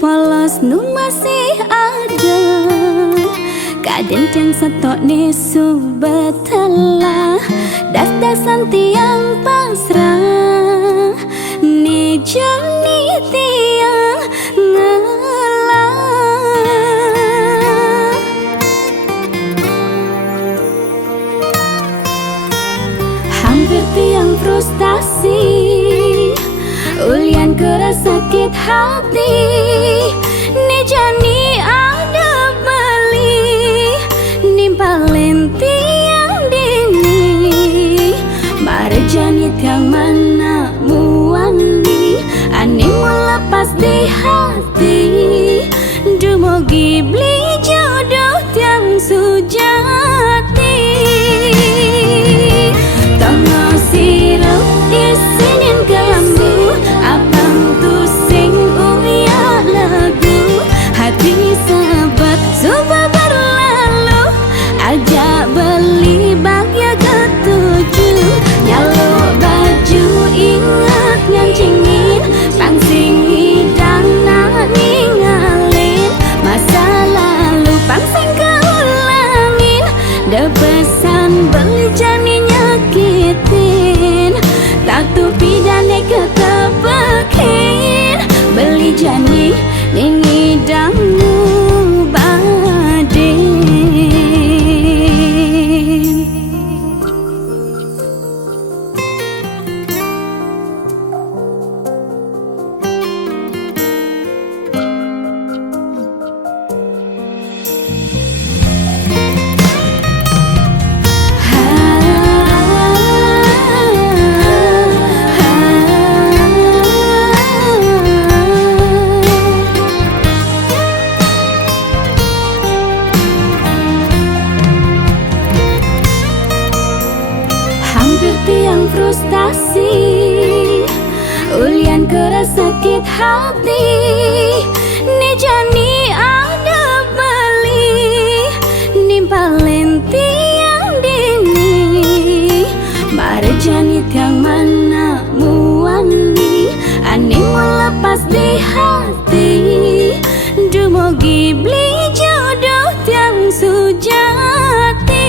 polos nu masih ada. Kadencang setok nesu betelah das-dasan tiang pasrah. Ni jani tiang ngalah. Hampir tiang frustasi, ulian kerasa sakit hati. Ni jani ada beli, nimpalin tiang dini. Mari jani tiang mana muani, ani mau lepas di hati. Dumogi beli jodoh tiang sujati. Tengah sirup disinin kelambu, abang tu sing uya lagu. Hati sahabat sumpah berlalu, ajak beli bagya ketujuh. Nyalo baju ingat ngancingin, pangsing hidang nak ninggalin. Masa lalu pangsing keulangin, depesan beli jani nyakitin. Tak tupi dan ketepakin, beli jani ningidangmu badin. Tiang frustasi, ulian kerasa sakit hati. Ni jani ada beli, nimpalin tiang dini. Mari jani tiang mana muani, ani mau lepas di hati. Dumogi beli jodoh tiang sujati.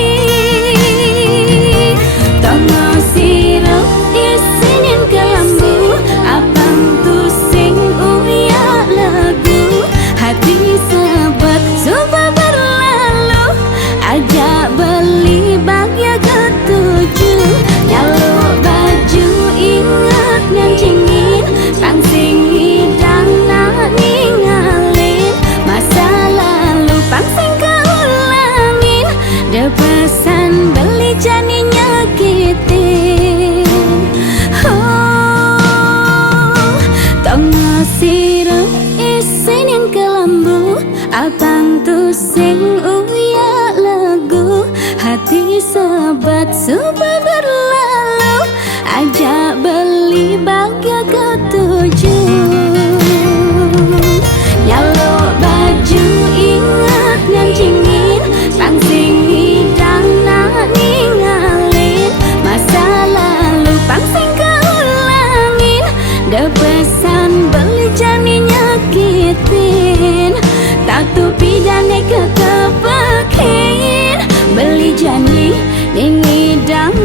Tengah sirup disinin kelambu, abang tu sing uya lagu. Hati sahabat sumpah berlalu, ajak beli bagya ketujuh. Nyalo baju ingat ngancingin, pangsing hidang nak ninggalin. Masa lalu pangsing keulangin, depesan beli jani nyakitin. Oh, tengah sirup isinin kelambu, abang tu sing uya lagu. Hati sahabat sumpah berlalu, ajak beli bagya ketujuh. Nyalo baju ingat ngancingin, pangsing hidang nak ninggalin. Masa lalu pangsing keulangin, depesan beli jani nyakitin. Tak tupi dan ketepakin, beli jani ningidang